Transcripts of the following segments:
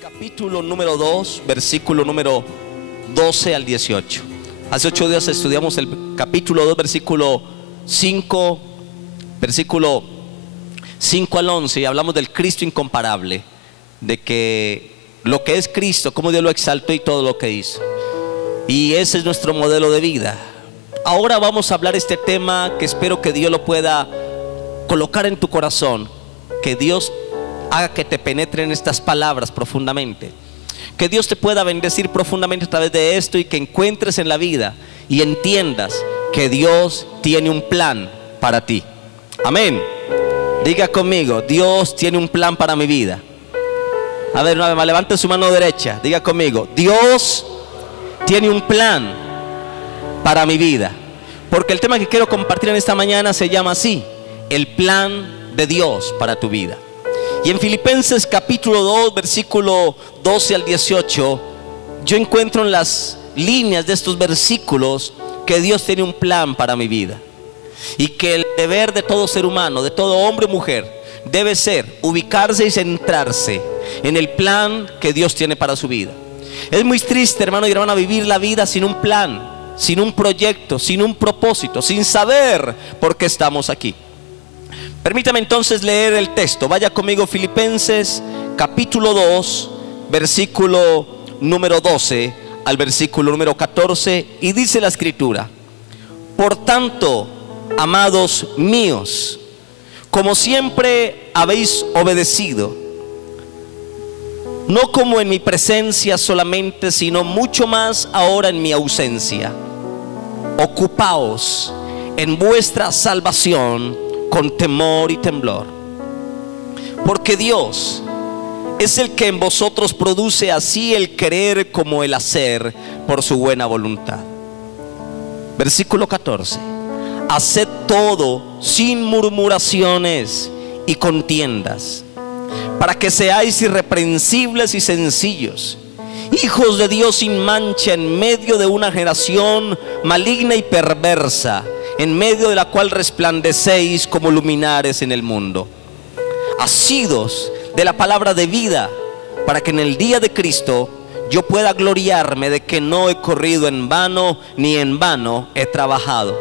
Capítulo número 2, versículo número 12 al 18. Hace 8 días estudiamos el capítulo 2, versículo 5 al 11, y hablamos del Cristo incomparable, de que lo que es Cristo, cómo Dios lo exaltó y todo lo que hizo. Y ese es nuestro modelo de vida. Ahora vamos a hablar este tema que espero que Dios lo pueda colocar en tu corazón, que Dios haga que te penetren estas palabras profundamente, que Dios te pueda bendecir profundamente a través de esto, y que encuentres en la vida y entiendas que Dios tiene un plan para ti. Amén. Diga conmigo: Dios tiene un plan para mi vida. A ver, una vez más, levante su mano derecha, diga conmigo: Dios tiene un plan para mi vida. Porque el tema que quiero compartir en esta mañana se llama así: el plan de Dios para tu vida. Y en Filipenses capítulo 2, versículo 12 al 18, yo encuentro en las líneas de estos versículos que Dios tiene un plan para mi vida, y que el deber de todo ser humano, de todo hombre o mujer, debe ser ubicarse y centrarse en el plan que Dios tiene para su vida. Es muy triste, hermano y hermana, vivir la vida sin un plan, sin un proyecto, sin un propósito, sin saber por qué estamos aquí. Permítame entonces leer el texto. Vaya conmigo, Filipenses capítulo 2, versículo número 12 al versículo número 14, y dice la escritura: por tanto, amados míos, como siempre habéis obedecido, no como en mi presencia solamente, sino mucho más ahora en mi ausencia, ocupaos en vuestra salvación con temor y temblor, porque Dios es el que en vosotros produce así el querer como el hacer por su buena voluntad. Versículo 14: haced todo sin murmuraciones y contiendas, para que seáis irreprensibles y sencillos, hijos de Dios sin mancha, en medio de una generación maligna y perversa, en medio de la cual resplandecéis como luminares en el mundo, asidos de la palabra de vida, para que en el día de Cristo yo pueda gloriarme de que no he corrido en vano, ni en vano he trabajado.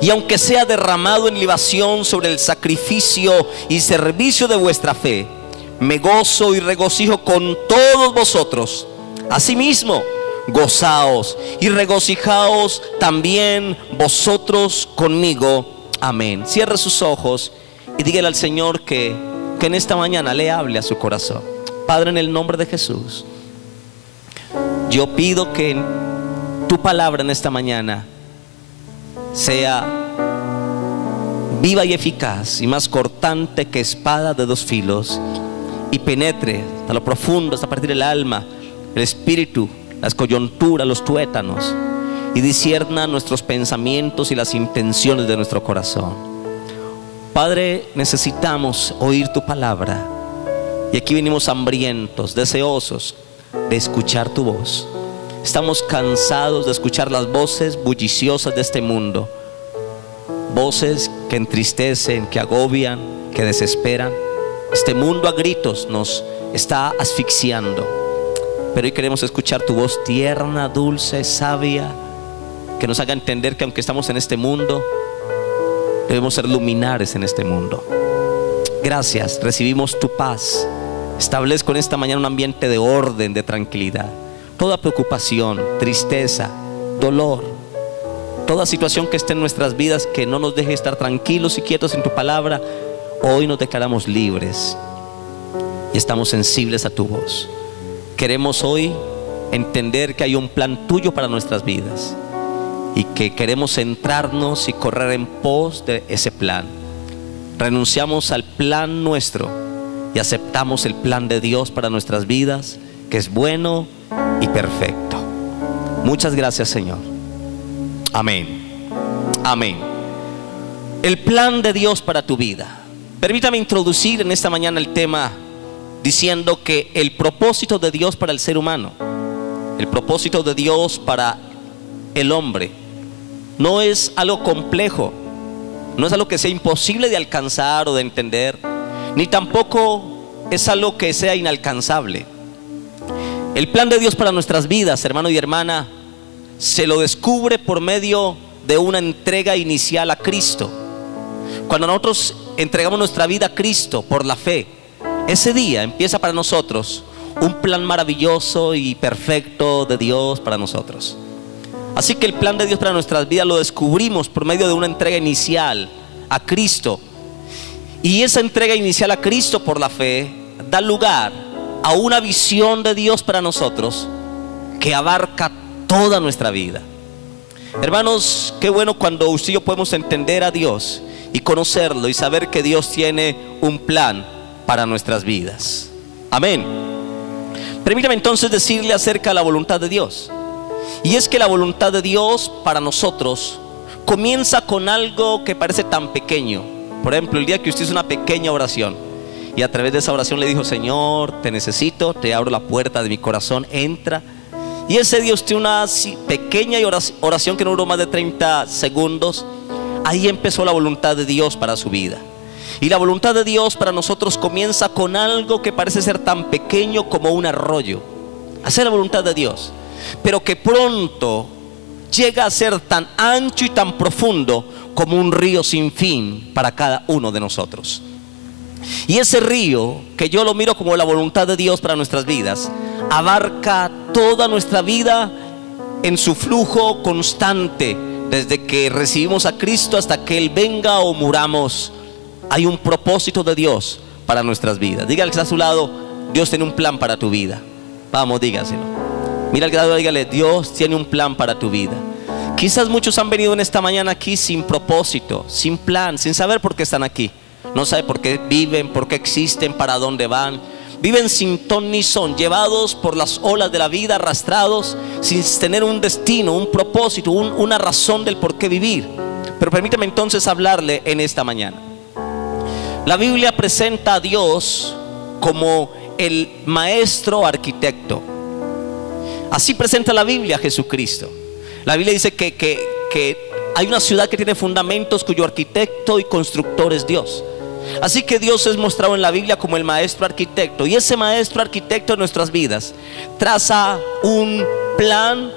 Y aunque sea derramado en libación sobre el sacrificio y servicio de vuestra fe, me gozo y regocijo con todos vosotros. Asimismo, gozaos y regocijaos también vosotros conmigo. Amén. Cierre sus ojos y dígale al Señor que en esta mañana le hable a su corazón. Padre, en el nombre de Jesús, yo pido que tu palabra en esta mañana sea viva y eficaz, y más cortante que espada de dos filos, y penetre hasta lo profundo, hasta partir el alma, el espíritu, las coyunturas, los tuétanos, y discierna nuestros pensamientos y las intenciones de nuestro corazón. Padre, necesitamos oír tu palabra, y aquí venimos hambrientos, deseosos de escuchar tu voz. Estamos cansados de escuchar las voces bulliciosas de este mundo, voces que entristecen, que agobian, que desesperan. Este mundo a gritos nos está asfixiando, pero hoy queremos escuchar tu voz tierna, dulce, sabia, que nos haga entender que aunque estamos en este mundo, debemos ser luminares en este mundo. Gracias, recibimos tu paz. Establezco en esta mañana un ambiente de orden, de tranquilidad. Toda preocupación, tristeza, dolor, toda situación que esté en nuestras vidas que no nos deje estar tranquilos y quietos en tu palabra, hoy nos declaramos libres y estamos sensibles a tu voz. Queremos hoy entender que hay un plan tuyo para nuestras vidas, y que queremos centrarnos y correr en pos de ese plan. Renunciamos al plan nuestro y aceptamos el plan de Dios para nuestras vidas, que es bueno y perfecto. Muchas gracias, Señor. Amén. Amén. El plan de Dios para tu vida. Permítame introducir en esta mañana el tema diciendo que el propósito de Dios para el ser humano, el propósito de Dios para el hombre, no es algo complejo, no es algo que sea imposible de alcanzar o de entender, ni tampoco es algo que sea inalcanzable. El plan de Dios para nuestras vidas, hermano y hermana, se lo descubre por medio de una entrega inicial a Cristo. Cuando nosotros entregamos nuestra vida a Cristo por la fe, ese día empieza para nosotros un plan maravilloso y perfecto de Dios para nosotros. Así que el plan de Dios para nuestras vidas lo descubrimos por medio de una entrega inicial a Cristo. Y esa entrega inicial a Cristo por la fe da lugar a una visión de Dios para nosotros que abarca toda nuestra vida. Hermanos, qué bueno cuando usted y yo podemos entender a Dios y conocerlo y saber que Dios tiene un plan para nuestras vidas. Amén. Permítame entonces decirle acerca de la voluntad de Dios. Y es que la voluntad de Dios para nosotros comienza con algo que parece tan pequeño. Por ejemplo, el día que usted hizo una pequeña oración y a través de esa oración le dijo: Señor, te necesito, te abro la puerta de mi corazón, entra. Y ese día usted una pequeña oración que no duró más de 30 segundos. Ahí empezó la voluntad de Dios para su vida. Y la voluntad de Dios para nosotros comienza con algo que parece ser tan pequeño como un arroyo. Hacer la voluntad de Dios, pero que pronto llega a ser tan ancho y tan profundo como un río sin fin para cada uno de nosotros. Y ese río, que yo lo miro como la voluntad de Dios para nuestras vidas, abarca toda nuestra vida en su flujo constante, desde que recibimos a Cristo hasta que Él venga o muramos. Hay un propósito de Dios para nuestras vidas. Dígale que está a su lado: Dios tiene un plan para tu vida. Vamos, dígaselo. Mira al que está, dígale: Dios tiene un plan para tu vida. Quizás muchos han venido en esta mañana aquí sin propósito, sin plan, sin saber por qué están aquí. No saben por qué viven, por qué existen, para dónde van. Viven sin ton ni son, llevados por las olas de la vida, arrastrados, sin tener un destino, un propósito, una razón del por qué vivir. Pero permítame entonces hablarle en esta mañana. La Biblia presenta a Dios como el maestro arquitecto. Así presenta la Biblia a Jesucristo. La Biblia dice que hay una ciudad que tiene fundamentos, cuyo arquitecto y constructor es Dios. Así que Dios es mostrado en la Biblia como el maestro arquitecto. Y ese maestro arquitecto de nuestras vidas traza un plan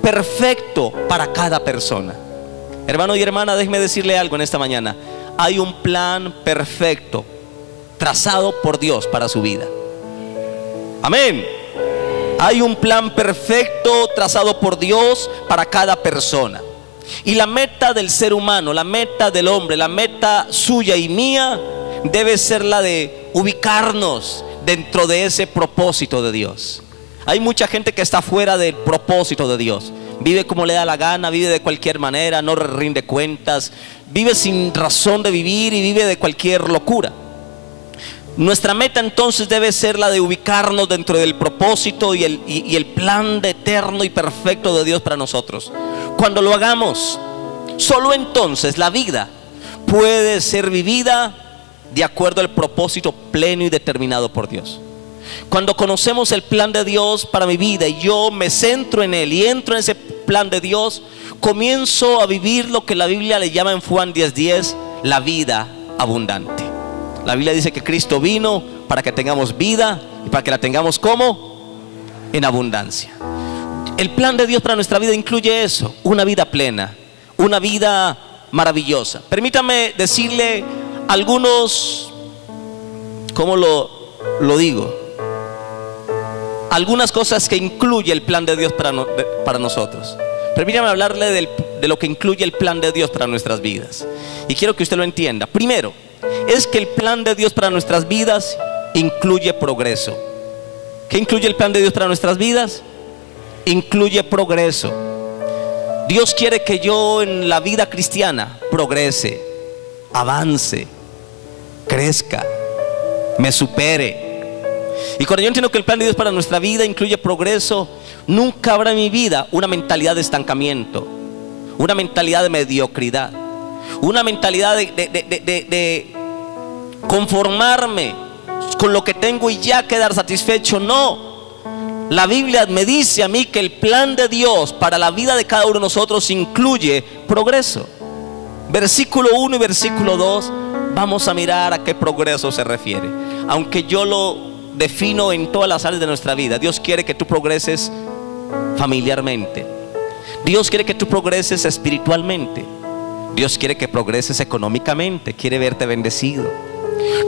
perfecto para cada persona. Hermano y hermana, déjeme decirle algo en esta mañana. Hay un plan perfecto trazado por Dios para su vida. Amén. Hay un plan perfecto trazado por Dios para cada persona. Y la meta del ser humano, la meta del hombre, la meta suya y mía debe ser la de ubicarnos dentro de ese propósito de Dios. Hay mucha gente que está fuera del propósito de Dios. Vive como le da la gana, vive de cualquier manera, no rinde cuentas, vive sin razón de vivir y vive de cualquier locura. Nuestra meta entonces debe ser la de ubicarnos dentro del propósito y el plan eterno y perfecto de Dios para nosotros. Cuando lo hagamos, solo entonces la vida puede ser vivida de acuerdo al propósito pleno y determinado por Dios. Cuando conocemos el plan de Dios para mi vida y yo me centro en él y entro en ese plan de Dios, comienzo a vivir lo que la Biblia le llama en Juan 10:10 la vida abundante. La Biblia dice que Cristo vino para que tengamos vida y para que la tengamos ¿cómo? En abundancia. El plan de Dios para nuestra vida incluye eso, una vida plena, una vida maravillosa. Permítame decirle algunos, ¿cómo lo digo? Algunas cosas que incluye el plan de Dios para nosotros. Permítame hablarle de lo que incluye el plan de Dios para nuestras vidas. Y quiero que usted lo entienda. Primero, es que el plan de Dios para nuestras vidas incluye progreso. ¿Qué incluye el plan de Dios para nuestras vidas? Incluye progreso. Dios quiere que yo en la vida cristiana progrese, avance, crezca, me supere. Y cuando yo entiendo que el plan de Dios para nuestra vida incluye progreso, nunca habrá en mi vida una mentalidad de estancamiento, una mentalidad de mediocridad, una mentalidad de conformarme con lo que tengo y ya quedar satisfecho. No. La Biblia me dice a mí que el plan de Dios para la vida de cada uno de nosotros incluye progreso. Versículo 1 y versículo 2, vamos a mirar a qué progreso se refiere. Aunque yo lo defino en todas las áreas de nuestra vida. Dios quiere que tú progreses familiarmente. Dios quiere que tú progreses espiritualmente. Dios quiere que progreses económicamente. Quiere verte bendecido.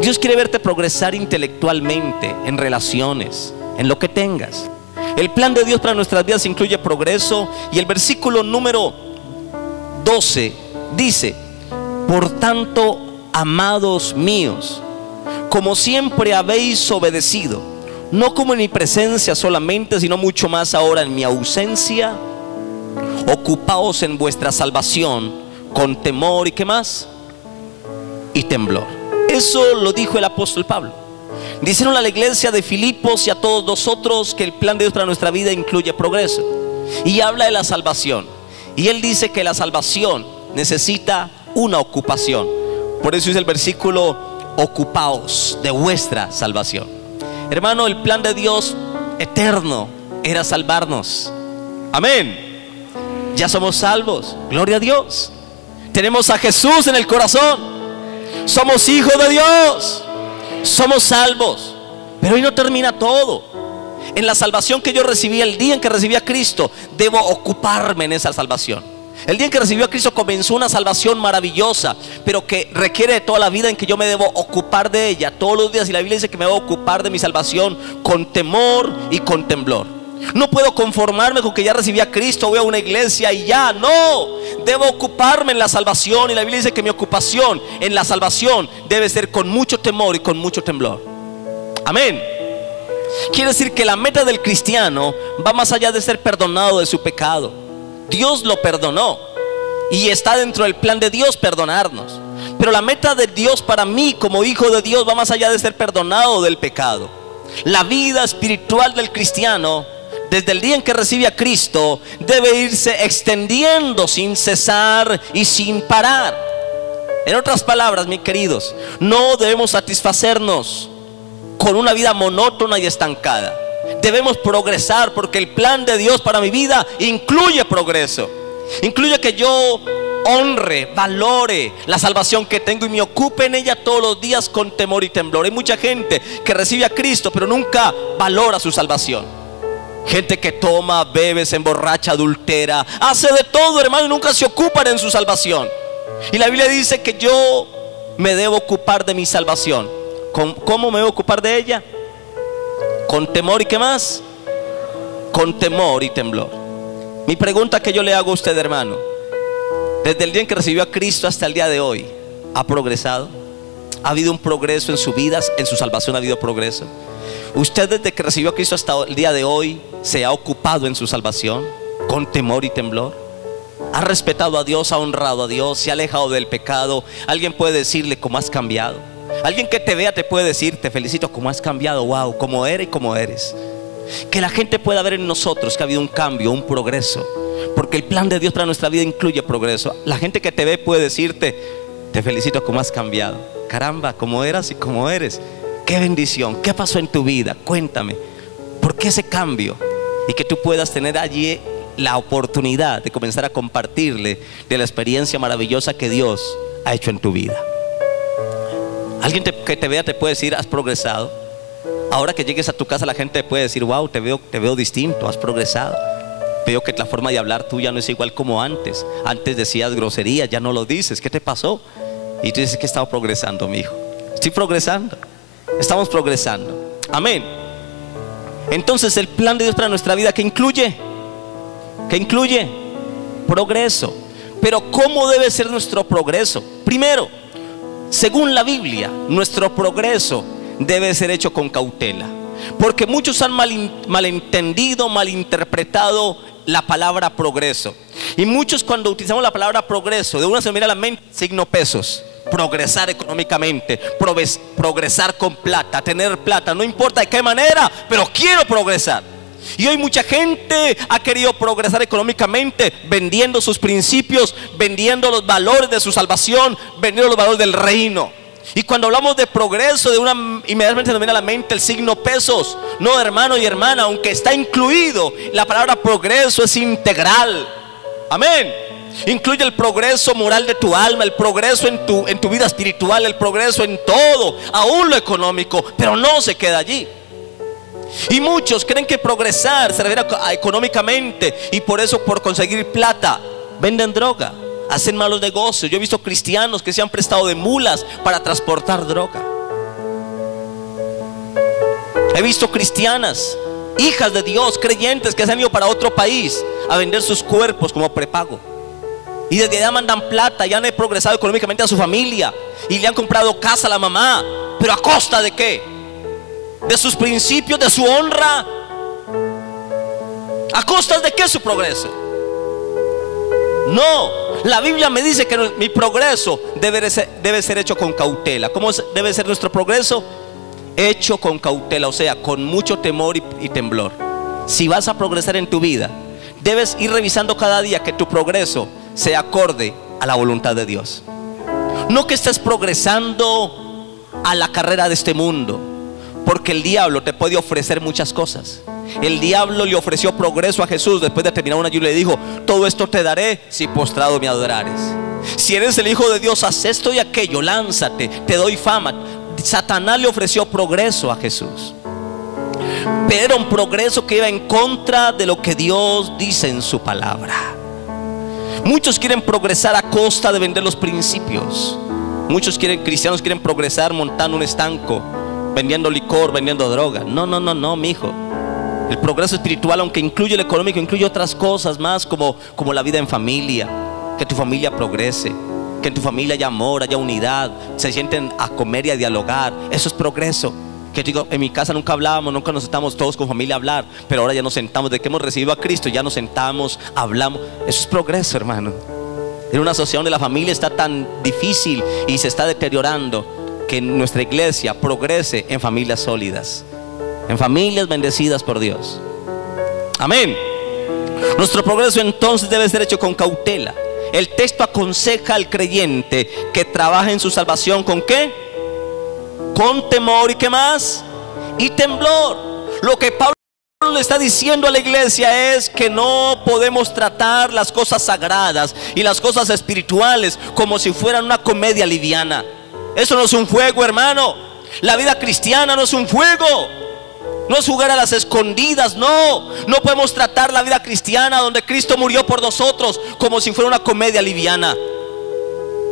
Dios quiere verte progresar intelectualmente, en relaciones, en lo que tengas. El plan de Dios para nuestras vidas incluye progreso. Y el versículo número 12 dice: por tanto, amados míos, como siempre habéis obedecido, no como en mi presencia solamente, sino mucho más ahora en mi ausencia, ocupaos en vuestra salvación con temor y ¿qué más? Y temblor. Eso lo dijo el apóstol Pablo. Dijeron a la iglesia de Filipos y a todos nosotros que el plan de Dios para nuestra vida incluye progreso. Y habla de la salvación. Y él dice que la salvación necesita una ocupación. Por eso dice el versículo: ocupaos de vuestra salvación. Hermano, el plan de Dios eterno era salvarnos. Amén. Ya somos salvos, gloria a Dios. Tenemos a Jesús en el corazón. Somos hijos de Dios. Somos salvos. Pero hoy no termina todo. En la salvación que yo recibí, el día en que recibí a Cristo, debo ocuparme en esa salvación. El día en que recibió a Cristo comenzó una salvación maravillosa, pero que requiere de toda la vida en que yo me debo ocupar de ella todos los días. Y la Biblia dice que me debo ocupar de mi salvación con temor y con temblor. No puedo conformarme con que ya recibí a Cristo, voy a una iglesia y ya, no. Debo ocuparme en la salvación. Y la Biblia dice que mi ocupación en la salvación debe ser con mucho temor y con mucho temblor. Amén. Quiere decir que la meta del cristiano va más allá de ser perdonado de su pecado. Dios lo perdonó y está dentro del plan de Dios perdonarnos. Pero la meta de Dios para mí como hijo de Dios va más allá de ser perdonado del pecado. La vida espiritual del cristiano, desde el día en que recibe a Cristo, debe irse extendiendo sin cesar y sin parar. En otras palabras, mis queridos, no debemos satisfacernos con una vida monótona y estancada. Debemos progresar, porque el plan de Dios para mi vida incluye progreso. Incluye que yo honre, valore la salvación que tengo y me ocupe en ella todos los días con temor y temblor. Hay mucha gente que recibe a Cristo pero nunca valora su salvación. Gente que toma, bebe, se emborracha, adultera, hace de todo, hermano, y nunca se ocupan en su salvación. Y la Biblia dice que yo me debo ocupar de mi salvación. ¿Cómo me debo ocupar de ella? Con temor y ¿qué más? Con temor y temblor. Mi pregunta que yo le hago a usted, hermano: desde el día en que recibió a Cristo hasta el día de hoy, ¿ha progresado? ¿Ha habido un progreso en su vida? ¿En su salvación ha habido progreso? ¿Usted desde que recibió a Cristo hasta el día de hoy se ha ocupado en su salvación con temor y temblor? ¿Ha respetado a Dios? ¿Ha honrado a Dios? ¿Se ha alejado del pecado? Alguien puede decirle cómo has cambiado. Alguien que te vea te puede decir: te felicito, cómo has cambiado, wow, cómo eres y cómo eres. Que la gente pueda ver en nosotros que ha habido un cambio, un progreso, porque el plan de Dios para nuestra vida incluye progreso. La gente que te ve puede decirte: te felicito, cómo has cambiado. Caramba, cómo eras y cómo eres. Qué bendición, qué pasó en tu vida, cuéntame, ¿por qué ese cambio? Y que tú puedas tener allí la oportunidad de comenzar a compartirle de la experiencia maravillosa que Dios ha hecho en tu vida. Alguien que te vea te puede decir: has progresado. Ahora que llegues a tu casa, la gente te puede decir: wow, te veo distinto, has progresado. Veo que la forma de hablar tuya no es igual como antes. Antes decías groserías, ya no lo dices. ¿Qué te pasó? Y tú dices que he estado progresando, mi hijo. Estoy progresando. Estamos progresando. Amén. Entonces el plan de Dios para nuestra vida, ¿qué incluye? ¿Qué incluye? Progreso. Pero ¿cómo debe ser nuestro progreso? Primero, según la Biblia, nuestro progreso debe ser hecho con cautela, porque muchos han malentendido, malinterpretado la palabra progreso. Y muchos, cuando utilizamos la palabra progreso, de una se me viene a la mente signo pesos. Progresar económicamente, progresar con plata, tener plata, no importa de qué manera, pero quiero progresar. Y hoy mucha gente ha querido progresar económicamente vendiendo sus principios, vendiendo los valores de su salvación, vendiendo los valores del reino. Y cuando hablamos de progreso, inmediatamente se nos viene a la mente el signo pesos. No, hermano y hermana, aunque está incluido, la palabra progreso es integral. Amén. Incluye el progreso moral de tu alma, el progreso en tu vida espiritual, el progreso en todo, aún lo económico, pero no se queda allí. Y muchos creen que progresar se refiere económicamente, y por eso, por conseguir plata, venden droga, hacen malos negocios. Yo he visto cristianos que se han prestado de mulas para transportar droga. He visto cristianas, hijas de Dios, creyentes, que se han ido para otro país a vender sus cuerpos como prepago, y desde allá mandan plata y han progresado económicamente a su familia, y le han comprado casa a la mamá. ¿Pero a costa de qué? ¿De sus principios, de su honra? ¿A costa de qué su progreso? No, la Biblia me dice que mi progreso debe ser hecho con cautela. ¿Cómo debe ser nuestro progreso? Hecho con cautela, o sea, con mucho temor y temblor. Si vas a progresar en tu vida, debes ir revisando cada día que tu progreso sea acorde a la voluntad de Dios. No que estés progresando a la carrera de este mundo, porque el diablo te puede ofrecer muchas cosas. El diablo le ofreció progreso a Jesús después de terminar un ayuno, y le dijo: todo esto te daré si postrado me adorares. Si eres el Hijo de Dios, haz esto y aquello, lánzate, te doy fama. Satanás le ofreció progreso a Jesús, pero era un progreso que iba en contra de lo que Dios dice en su palabra. Muchos quieren progresar a costa de vender los principios. Muchos cristianos quieren progresar montando un estanco, vendiendo licor, vendiendo droga. No, mi hijo. El progreso espiritual, aunque incluye el económico, incluye otras cosas más, como la vida en familia. Que tu familia progrese, que en tu familia haya amor, haya unidad, se sienten a comer y a dialogar. Eso es progreso. Que digo, en mi casa nunca hablábamos, nunca nos sentamos todos con familia a hablar, pero ahora ya nos sentamos. De que hemos recibido a Cristo, ya nos sentamos, hablamos. Eso es progreso, hermano. En una sociedad donde la familia está tan difícil y se está deteriorando, que nuestra iglesia progrese en familias sólidas, en familias bendecidas por Dios. Amén. Nuestro progreso entonces debe ser hecho con cautela. El texto aconseja al creyente que trabaje en su salvación ¿con qué? Con temor y ¿qué más? Y temblor. Lo que Pablo le está diciendo a la iglesia es que no podemos tratar las cosas sagradas y las cosas espirituales como si fueran una comedia liviana. Eso no es un juego, hermano. La vida cristiana no es un juego, no es jugar a las escondidas. No podemos tratar la vida cristiana, donde Cristo murió por nosotros, como si fuera una comedia liviana.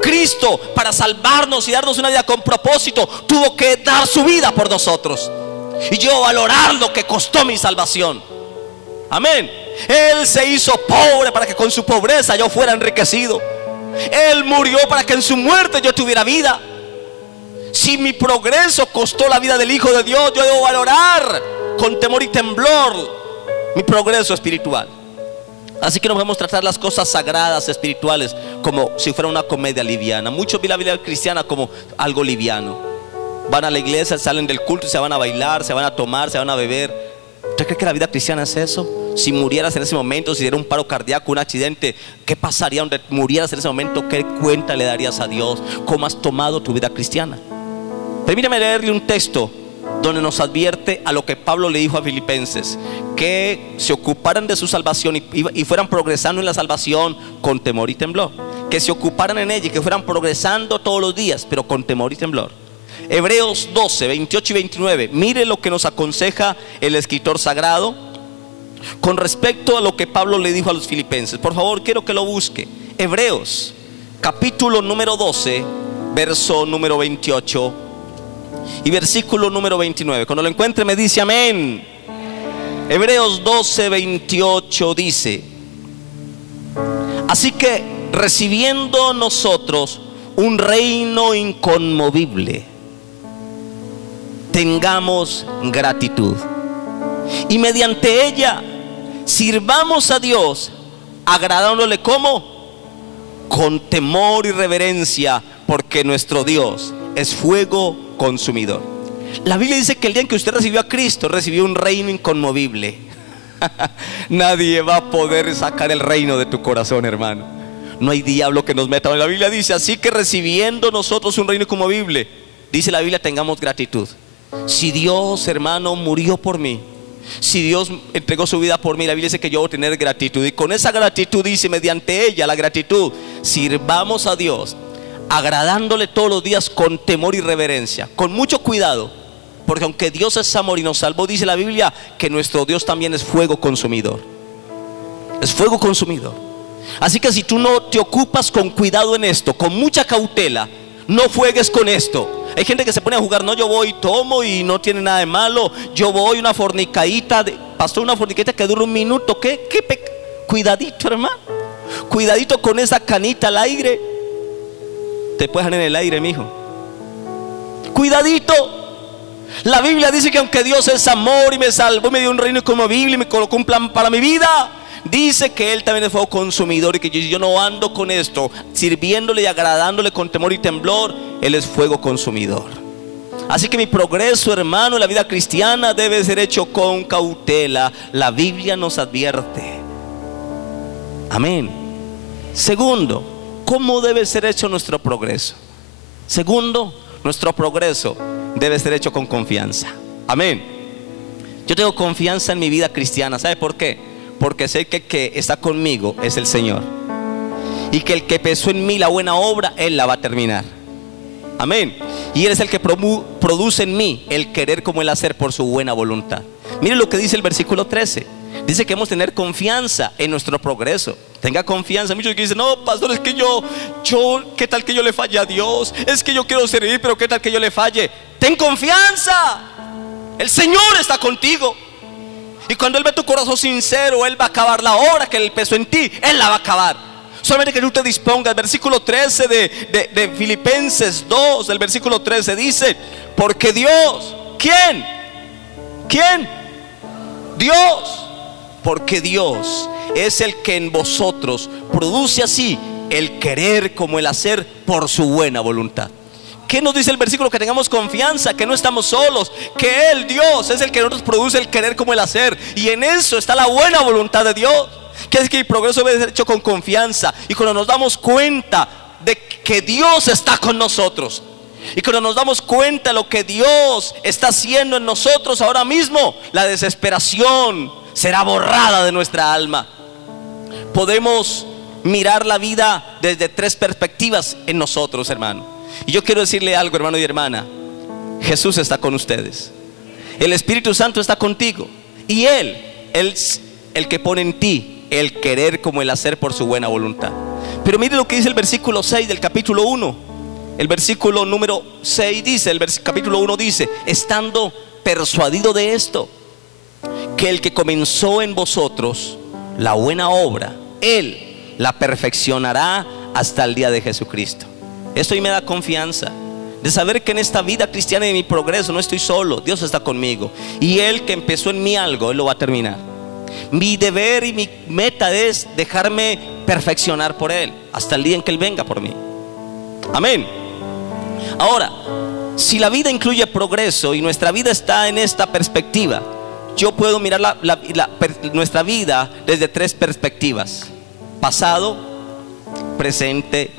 Cristo, para salvarnos y darnos una vida con propósito, tuvo que dar su vida por nosotros, y yo valorar lo que costó mi salvación. Amén. Él se hizo pobre para que con su pobreza yo fuera enriquecido. Él murió para que en su muerte yo tuviera vida. Si mi progreso costó la vida del Hijo de Dios, yo debo valorar con temor y temblor mi progreso espiritual. Así que no podemos tratar las cosas sagradas espirituales como si fuera una comedia liviana. Muchos ven la vida cristiana como algo liviano. Van a la iglesia, salen del culto y se van a bailar, se van a tomar, se van a beber. ¿Usted cree que la vida cristiana es eso? Si murieras en ese momento, si diera un paro cardíaco, un accidente, ¿qué pasaría donde murieras en ese momento? ¿Qué cuenta le darías a Dios? ¿Cómo has tomado tu vida cristiana? Permítame leerle un texto donde nos advierte a lo que Pablo le dijo a Filipenses: que se ocuparan de su salvación y fueran progresando en la salvación con temor y temblor. Que se ocuparan en ella y que fueran progresando todos los días, pero con temor y temblor. Hebreos 12, 28 y 29. Mire lo que nos aconseja el escritor sagrado con respecto a lo que Pablo le dijo a los filipenses. Por favor, quiero que lo busque. Hebreos capítulo número 12, verso número 28 y versículo número 29. Cuando lo encuentre me dice amén. Hebreos 12, 28 dice: así que recibiendo nosotros un reino inconmovible, tengamos gratitud, y mediante ella sirvamos a Dios, agradándole ¿cómo? Con temor y reverencia, porque nuestro Dios es fuego consumidor. La Biblia dice que el día en que usted recibió a Cristo, recibió un reino inconmovible. Nadie va a poder sacar el reino de tu corazón, hermano. No hay diablo que nos meta. La Biblia dice: así que recibiendo nosotros un reino inconmovible, dice la Biblia, tengamos gratitud. Si Dios, hermano, murió por mí, si Dios entregó su vida por mí, la Biblia dice que yo voy a tener gratitud. Y con esa gratitud, dice, mediante ella, la gratitud, sirvamos a Dios, agradándole todos los días con temor y reverencia, con mucho cuidado, Porque aunque Dios es amor y nos salvó, dice la Biblia que nuestro Dios también es fuego consumidor. Es fuego consumidor. Así que si tú no te ocupas con cuidado en esto, con mucha cautela, no juegues con esto. Hay gente que se pone a jugar, no, yo voy y tomo y no tiene nada de malo. Yo voy una fornicadita, pastor, una fornicadita que dura un minuto. Cuidadito, hermano. Cuidadito con esa canita al aire. Te puedes dejar en el aire, mijo. Cuidadito. La Biblia dice que aunque Dios es amor y me salvó, me dio un reino como Biblia y me colocó un plan para mi vida, dice que Él también es fuego consumidor, y que yo no ando con esto sirviéndole y agradándole con temor y temblor. Él es fuego consumidor. Así que mi progreso, hermano, en la vida cristiana debe ser hecho con cautela. La Biblia nos advierte. Amén. Segundo, ¿cómo debe ser hecho nuestro progreso? Segundo, nuestro progreso debe ser hecho con confianza. Amén. Yo tengo confianza en mi vida cristiana. ¿Sabe por qué? Porque sé que el que está conmigo es el Señor, y que el que empezó en mí la buena obra, Él la va a terminar. Amén. Y Él es el que produce en mí el querer como el hacer por su buena voluntad. Mire lo que dice el versículo 13. Dice que hemos de tener confianza en nuestro progreso. Tenga confianza. Muchos que dicen, no, pastor, es que yo, ¿qué tal que yo le falle a Dios? Es que yo quiero servir, pero ¿qué tal que yo le falle? Ten confianza. El Señor está contigo. Y cuando Él ve tu corazón sincero, Él va a acabar la obra que Él empezó en ti. Él la va a acabar. Solamente que tú te dispongas. El versículo 13 de Filipenses 2, el versículo 13 dice: porque Dios, ¿quién? Dios. Porque Dios es el que en vosotros produce así el querer como el hacer por su buena voluntad. ¿Qué nos dice el versículo? Que tengamos confianza, que no estamos solos, que Él, Dios, es el que nos produce el querer como el hacer. Y en eso está la buena voluntad de Dios. Que es que el progreso debe ser hecho con confianza. Y cuando nos damos cuenta de que Dios está con nosotros, y cuando nos damos cuenta de lo que Dios está haciendo en nosotros ahora mismo, la desesperación será borrada de nuestra alma. Podemos mirar la vida desde tres perspectivas en nosotros, hermano. Y yo quiero decirle algo, hermano y hermana: Jesús está con ustedes. El Espíritu Santo está contigo. Y Él es el que pone en ti el querer como el hacer por su buena voluntad. Pero mire lo que dice el versículo 6 del capítulo 1. El versículo número 6 dice, capítulo 1 dice: estando persuadido de esto, que el que comenzó en vosotros la buena obra, Él la perfeccionará hasta el día de Jesucristo. Esto me da confianza de saber que en esta vida cristiana y en mi progreso no estoy solo. Dios está conmigo, y Él que empezó en mí algo, Él lo va a terminar. Mi deber y mi meta es dejarme perfeccionar por Él hasta el día en que Él venga por mí. Amén. Ahora, si la vida incluye progreso y nuestra vida está en esta perspectiva, yo puedo mirar nuestra vida desde tres perspectivas: pasado, presente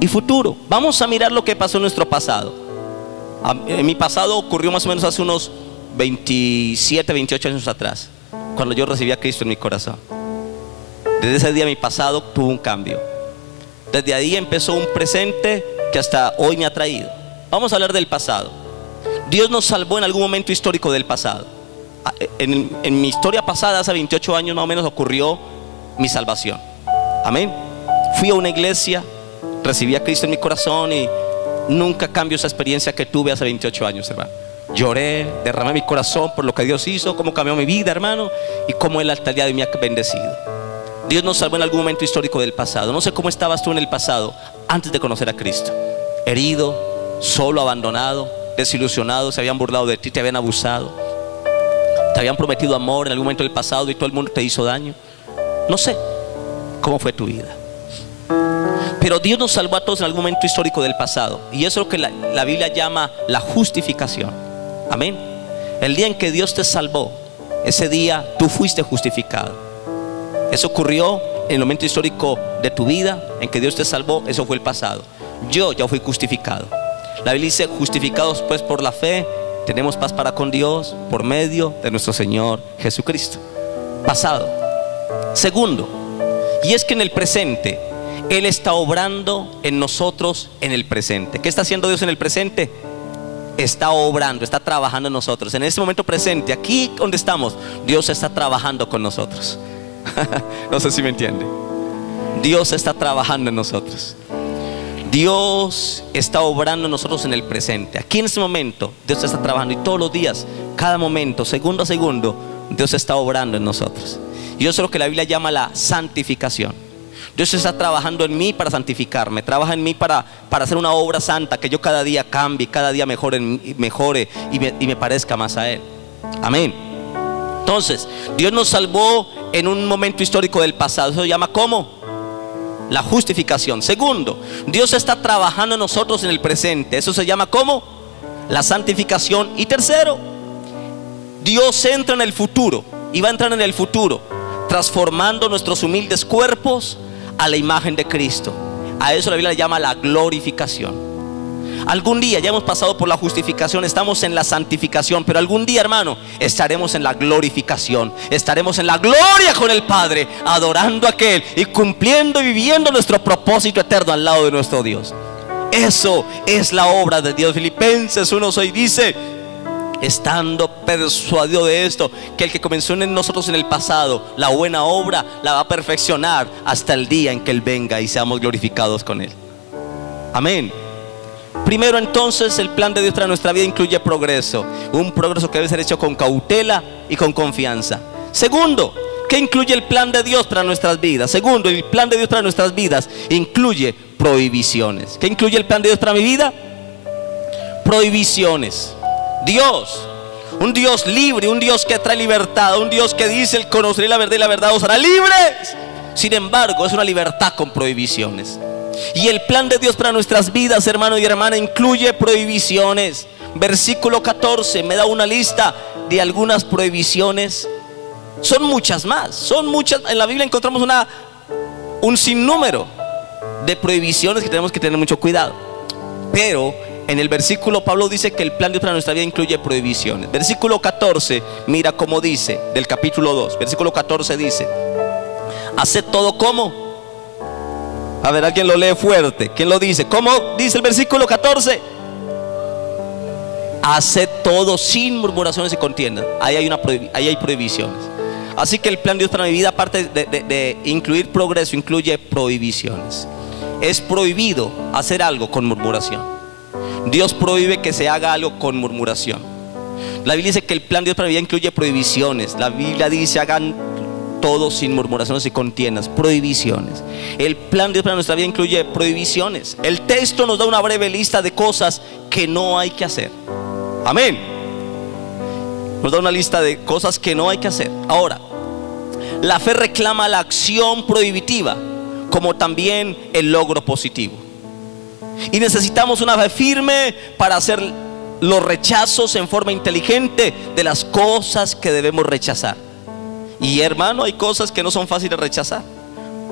y futuro. Vamos a mirar lo que pasó en nuestro pasado. En mi pasado ocurrió más o menos hace unos 27, 28 años atrás, cuando yo recibí a Cristo en mi corazón. Desde ese día mi pasado tuvo un cambio. Desde ahí empezó un presente que hasta hoy me ha traído. Vamos a hablar del pasado. Dios nos salvó en algún momento histórico del pasado. En mi historia pasada, hace 28 años más o menos, ocurrió mi salvación. Amén. Fui a una iglesia, recibí a Cristo en mi corazón, y nunca cambio esa experiencia que tuve hace 28 años, hermano. Lloré, derramé mi corazón por lo que Dios hizo, cómo cambió mi vida, hermano, y cómo Él hasta el día de hoy me ha bendecido. Dios nos salvó en algún momento histórico del pasado. No sé cómo estabas tú en el pasado antes de conocer a Cristo. Herido, solo, abandonado, desilusionado. Se habían burlado de ti, te habían abusado, te habían prometido amor en algún momento del pasado y todo el mundo te hizo daño. No sé cómo fue tu vida, pero Dios nos salvó a todos en algún momento histórico del pasado. Y eso es lo que la Biblia llama la justificación. Amén. El día en que Dios te salvó, ese día tú fuiste justificado. Eso ocurrió en el momento histórico de tu vida en que Dios te salvó. Eso fue el pasado. Yo ya fui justificado. La Biblia dice: justificados pues por la fe, tenemos paz para con Dios por medio de nuestro Señor Jesucristo. Pasado. Segundo, y es que en el presente Él está obrando en nosotros en el presente. ¿Qué está haciendo Dios en el presente? está obrando, está trabajando en nosotros. En este momento presente, aquí donde estamos, Dios está trabajando con nosotros. No sé si me entiende. Dios está trabajando en nosotros. Dios está obrando en nosotros en el presente. Aquí en este momento Dios está trabajando, y todos los días, cada momento, segundo a segundo, Dios está obrando en nosotros. Y eso es lo que la Biblia llama la santificación. Dios está trabajando en mí para santificarme, trabaja en mí para hacer una obra santa, que yo cada día cambie, cada día mejore y me parezca más a Él. Amén. Entonces, Dios nos salvó en un momento histórico del pasado. Eso se llama ¿cómo? La justificación. Segundo, Dios está trabajando en nosotros en el presente. Eso se llama ¿cómo? La santificación. Y tercero, Dios entra en el futuro, y va a entrar en el futuro transformando nuestros humildes cuerpos a la imagen de Cristo. A eso la Biblia le llama la glorificación. Algún día, ya hemos pasado por la justificación, estamos en la santificación, pero algún día, hermano, estaremos en la glorificación. Estaremos en la gloria con el Padre, adorando a aquel y cumpliendo y viviendo nuestro propósito eterno al lado de nuestro Dios. Eso es la obra de Dios. Filipenses 1:6 dice: estando persuadido de esto, que el que comenzó en nosotros en el pasado la buena obra la va a perfeccionar hasta el día en que Él venga y seamos glorificados con Él. Amén. Primero, entonces, el plan de Dios para nuestra vida incluye progreso. Un progreso que debe ser hecho con cautela y con confianza. Segundo, ¿qué incluye el plan de Dios para nuestras vidas? Segundo, el plan de Dios para nuestras vidas incluye prohibiciones. ¿Qué incluye el plan de Dios para mi vida? Prohibiciones. Dios, un Dios libre, un Dios que trae libertad, un Dios que dice: el conoceré la verdad y la verdad os hará libres. Sin embargo, es una libertad con prohibiciones. Y el plan de Dios para nuestras vidas, hermano y hermana, incluye prohibiciones. Versículo 14 me da una lista de algunas prohibiciones. Son muchas más, son muchas. En la Biblia encontramos un sinnúmero de prohibiciones que tenemos que tener mucho cuidado. Pero en el versículo Pablo dice que el plan de Dios para nuestra vida incluye prohibiciones. Versículo 14, mira cómo dice, del capítulo 2. Versículo 14 dice: haced todo como. A ver, alguien lo lee fuerte. ¿Quién lo dice? ¿Cómo dice el versículo 14? Haced todo sin murmuraciones y contiendas. Ahí hay prohibiciones. Así que el plan de Dios para mi vida, aparte de incluir progreso, incluye prohibiciones. Es prohibido hacer algo con murmuración. Dios prohíbe que se haga algo con murmuración. La Biblia dice que el plan de Dios para mi vida incluye prohibiciones. La Biblia dice: hagan todo sin murmuraciones y contiendas. Prohibiciones. El plan de Dios para nuestra vida incluye prohibiciones. El texto nos da una breve lista de cosas que no hay que hacer. Amén. Nos da una lista de cosas que no hay que hacer. Ahora, la fe reclama la acción prohibitiva como también el logro positivo. Y necesitamos una fe firme para hacer los rechazos en forma inteligente de las cosas que debemos rechazar. Y hermano, hay cosas que no son fáciles de rechazar,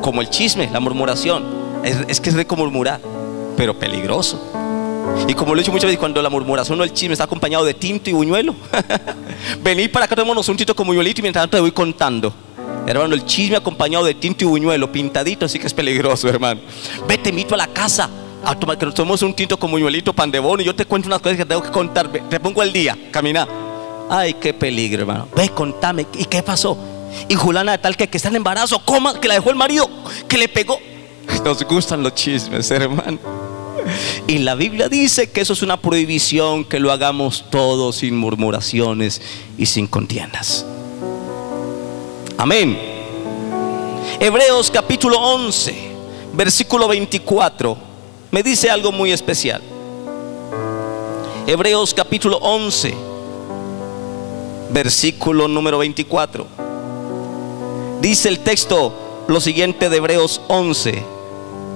como el chisme, la murmuración. Es que es rico murmurar, pero peligroso. Y como lo he dicho muchas veces, cuando la murmuración o el chisme está acompañado de tinto y buñuelo, venid para acá, tomémonos un tinto con buñuelito y mientras tanto te voy contando. Hermano, el chisme acompañado de tinto y buñuelo pintadito, así que es peligroso, hermano. Ve, te invito a la casa a tomar, que nos tomemos un tinto con buñuelito, pan de bono, y yo te cuento unas cosas que tengo que contar. Te pongo al día, camina. Ay, qué peligro, hermano. Ve, contame, ¿y qué pasó? Y Julana de tal que está en embarazo, ¿cómo? Que la dejó el marido, que le pegó. Nos gustan los chismes, hermano. Y la Biblia dice que eso es una prohibición, que lo hagamos todo sin murmuraciones y sin contiendas. Amén. Hebreos capítulo 11, versículo 24 me dice algo muy especial. Hebreos capítulo 11, versículo número 24. Dice el texto lo siguiente de Hebreos 11,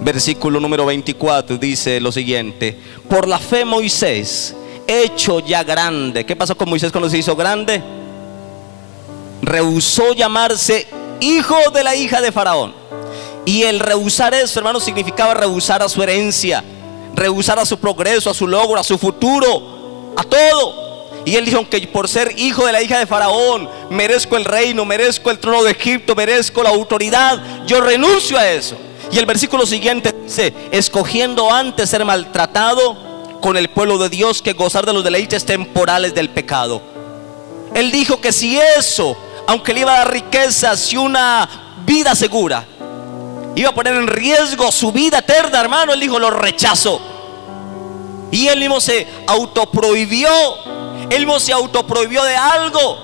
versículo número 24. Dice lo siguiente: por la fe Moisés, hecho ya grande. ¿Qué pasó con Moisés cuando se hizo grande? Rehusó llamarse hijo de la hija de Faraón. Y el rehusar eso, hermano, significaba rehusar a su herencia, rehusar a su progreso, a su logro, a su futuro, a todo. Y él dijo: aunque por ser hijo de la hija de Faraón merezco el reino, merezco el trono de Egipto, merezco la autoridad, yo renuncio a eso. Y el versículo siguiente dice: escogiendo antes ser maltratado con el pueblo de Dios que gozar de los deleites temporales del pecado. Él dijo que si eso, aunque le iba a dar riquezas y una vida segura, iba a poner en riesgo su vida eterna, hermano, él dijo: lo rechazo. Y él mismo se autoprohibió. Él mismo se autoprohibió de algo,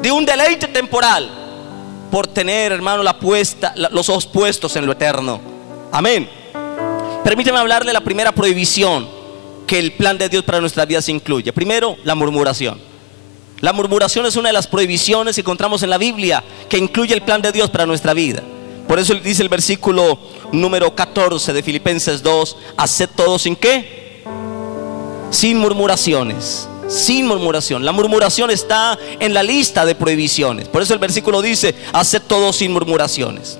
de un deleite temporal, por tener, hermano, los ojos puestos en lo eterno. Amén. Permíteme hablar de la primera prohibición que el plan de Dios para nuestras vidas incluye. Primero, la murmuración. La murmuración es una de las prohibiciones que encontramos en la Biblia, que incluye el plan de Dios para nuestra vida. Por eso dice el versículo número 14 de Filipenses 2: haced todo sin ¿qué? Sin murmuraciones. Sin murmuración. La murmuración está en la lista de prohibiciones. Por eso el versículo dice: haced todo sin murmuraciones.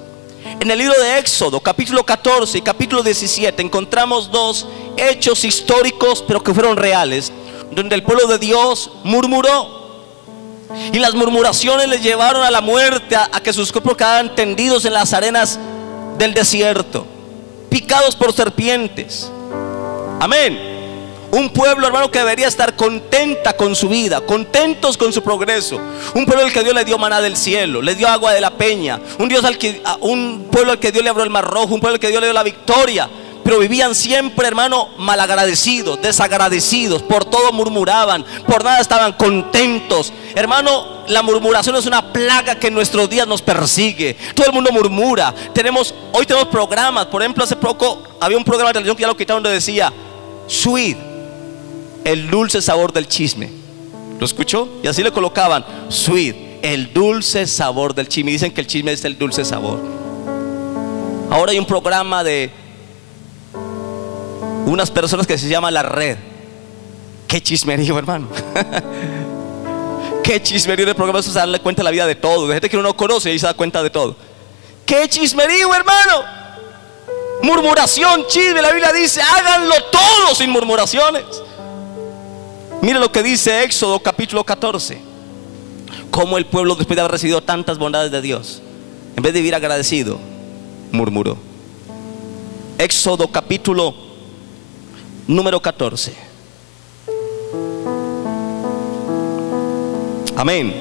En el libro de Éxodo, capítulo 14 y capítulo 17, encontramos dos hechos históricos, pero que fueron reales, donde el pueblo de Dios murmuró. Y las murmuraciones les llevaron a la muerte, a que sus cuerpos quedaran tendidos en las arenas del desierto, picados por serpientes. Amén. Un pueblo, hermano, que debería estar contenta con su vida, contentos con su progreso. Un pueblo al que Dios le dio maná del cielo, le dio agua de la peña. Un pueblo al que Dios le abrió el mar rojo, un pueblo al que Dios le dio la victoria. Pero vivían siempre, hermano, malagradecidos, desagradecidos. Por todo murmuraban, por nada estaban contentos. Hermano, la murmuración es una plaga que en nuestros días nos persigue. Todo el mundo murmura. Hoy tenemos programas. Por ejemplo, hace poco había un programa de televisión que ya lo quitaron, donde decía: sweet, el dulce sabor del chisme. ¿Lo escuchó? Y así le colocaban: sweet, el dulce sabor del chisme. Y dicen que el chisme es el dulce sabor. Ahora hay un programa de unas personas que se llama La Red. Qué chismerío, hermano. Qué chismerío de programa. Eso es darle cuenta de la vida de todo, de gente que uno no conoce y se da cuenta de todo. Qué chismerío, hermano. Murmuración, chisme. La Biblia dice: háganlo todo sin murmuraciones. Mire lo que dice Éxodo capítulo 14. Cómo el pueblo, después de haber recibido tantas bondades de Dios, en vez de vivir agradecido, murmuró. Éxodo capítulo número 14. Amén.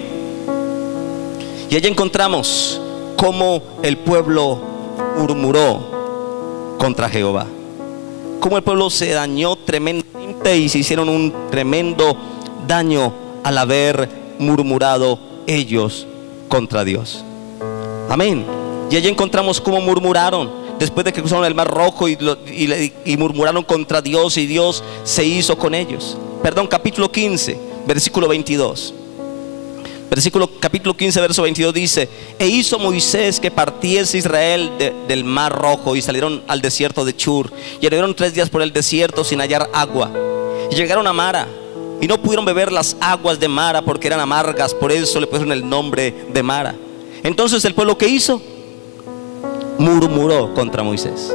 Y allí encontramos cómo el pueblo murmuró contra Jehová. Cómo el pueblo se dañó tremendamente y se hicieron un tremendo daño al haber murmurado ellos contra Dios. Amén. Y allí encontramos cómo murmuraron después de que cruzaron el mar rojo y murmuraron contra Dios, y Dios se hizo con ellos. Perdón, capítulo 15, versículo 22. Capítulo 15, verso 22 dice: e hizo Moisés que partiese Israel del mar rojo, y salieron al desierto de Chur, y anduvieron 3 días por el desierto sin hallar agua, y llegaron a Mara, y no pudieron beber las aguas de Mara porque eran amargas. Por eso le pusieron el nombre de Mara. Entonces el pueblo, ¿qué hizo? Murmuró contra Moisés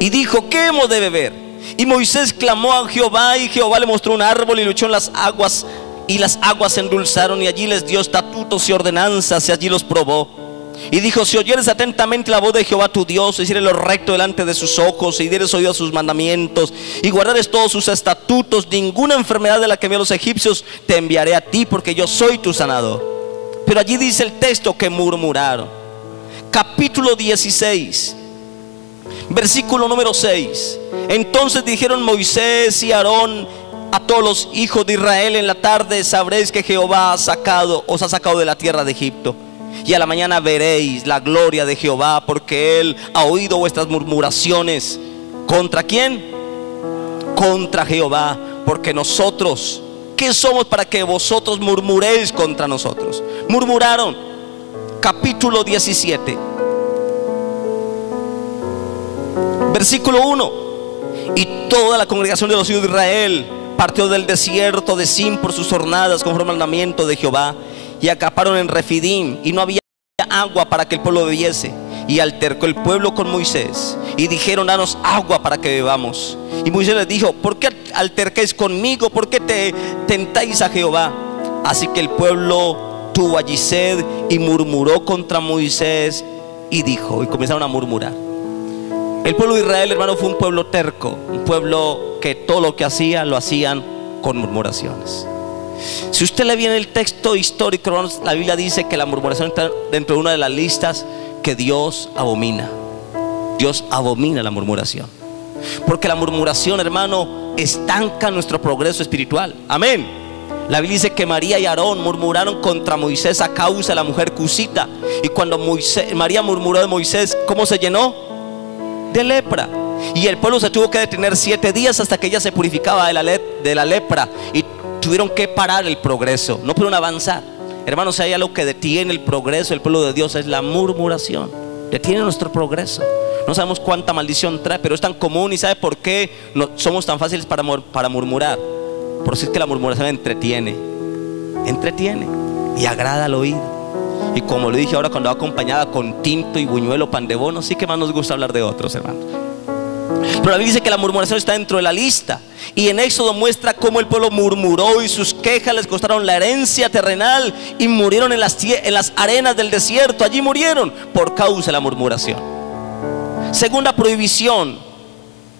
y dijo: ¿qué hemos de beber? Y Moisés clamó a Jehová, y Jehová le mostró un árbol y lo echó en las aguas, y las aguas se endulzaron, y allí les dio estatutos y ordenanzas, y allí los probó. Y dijo: si oyeres atentamente la voz de Jehová tu Dios, hicieres lo recto delante de sus ojos, y dieres oído a sus mandamientos, y guardares todos sus estatutos, ninguna enfermedad de la que envié a los egipcios te enviaré a ti, porque yo soy tu sanador. Pero allí dice el texto que murmuraron. Capítulo 16, versículo número 6. Entonces dijeron Moisés y Aarón a todos los hijos de Israel: en la tarde sabréis que Jehová os ha sacado de la tierra de Egipto, y a la mañana veréis la gloria de Jehová, porque él ha oído vuestras murmuraciones. ¿Contra quién? Contra Jehová. Porque nosotros, ¿qué somos para que vosotros murmuréis contra nosotros? Murmuraron. Capítulo 17, versículo 1. Y toda la congregación de los hijos de Israel partió del desierto de Sin por sus jornadas, conforme al mandamiento de Jehová, y acamparon en Refidim, y no había agua para que el pueblo bebiese. Y altercó el pueblo con Moisés, y dijeron: danos agua para que bebamos. Y Moisés les dijo: ¿por qué alterquéis conmigo? ¿Por qué te tentáis a Jehová? Así que el pueblo tuvo allí sed, y murmuró contra Moisés, y dijo, y comenzaron a murmurar. El pueblo de Israel, hermano, fue un pueblo terco, un pueblo que todo lo que hacía lo hacían con murmuraciones. Si usted le viene el texto histórico, hermanos, la Biblia dice que la murmuración está dentro de una de las listas que Dios abomina. Dios abomina la murmuración, porque la murmuración, hermano, estanca nuestro progreso espiritual. Amén. La Biblia dice que María y Aarón murmuraron contra Moisés a causa de la mujer cusita. Y cuando María murmuró de Moisés, ¿cómo se llenó? De lepra. Y el pueblo se tuvo que detener 7 días hasta que ella se purificaba de la lepra. Y tuvieron que parar el progreso, no pudieron avanzar. Hermanos, si hay algo que detiene el progreso del pueblo de Dios, es la murmuración. Detiene nuestro progreso. No sabemos cuánta maldición trae, pero es tan común. ¿Y sabe por qué no somos tan fáciles para murmurar? Por eso es que la murmuración entretiene y agrada al oído. Y como lo dije ahora, cuando va acompañada con tinto y buñuelo, pan de bono, sí que más nos gusta hablar de otros, hermanos. Pero la Biblia dice que la murmuración está dentro de la lista. Y en Éxodo muestra cómo el pueblo murmuró y sus quejas les costaron la herencia terrenal y murieron en las arenas del desierto. Allí murieron por causa de la murmuración. Segunda prohibición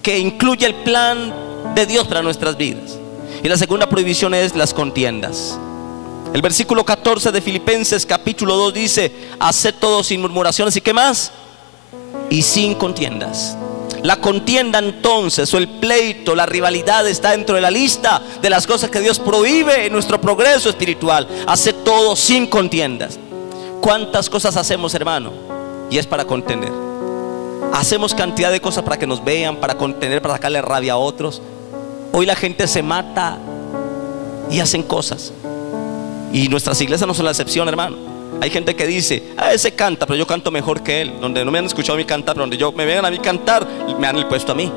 que incluye el plan de Dios para nuestras vidas. Y la segunda prohibición es las contiendas. El versículo 14 de Filipenses capítulo 2 dice: haced todo sin murmuraciones. ¿Y qué más? Y sin contiendas. La contienda entonces, o el pleito, la rivalidad, está dentro de la lista de las cosas que Dios prohíbe en nuestro progreso espiritual. Haced todo sin contiendas. ¿Cuántas cosas hacemos, hermano? Y es para contender. Hacemos cantidad de cosas para que nos vean, para contender, para sacarle rabia a otros. Hoy la gente se mata y hacen cosas. Y nuestras iglesias no son la excepción, hermano. Hay gente que dice: ese canta, pero yo canto mejor que él. Donde no me han escuchado a mí cantar, donde me vengan a mí cantar, me dan el puesto a mí.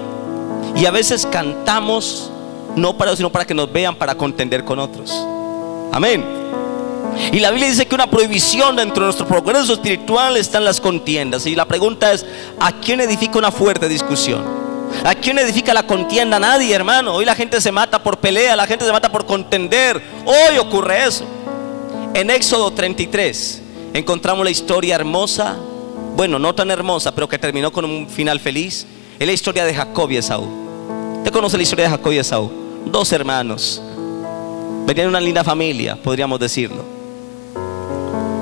Y a veces cantamos no para Dios, sino para que nos vean, para contender con otros. Amén. Y la Biblia dice que una prohibición dentro de nuestro progreso espiritual están las contiendas. Y la pregunta es: ¿a quién edifica una fuerte discusión? ¿A quién edifica la contienda? A nadie, hermano. Hoy la gente se mata por pelea, la gente se mata por contender. Hoy ocurre eso. En Éxodo 33 encontramos la historia hermosa, bueno, no tan hermosa, pero que terminó con un final feliz. Es la historia de Jacob y Esaú. ¿Usted conoce la historia de Jacob y Esaú? 2 hermanos, venían de una linda familia, podríamos decirlo.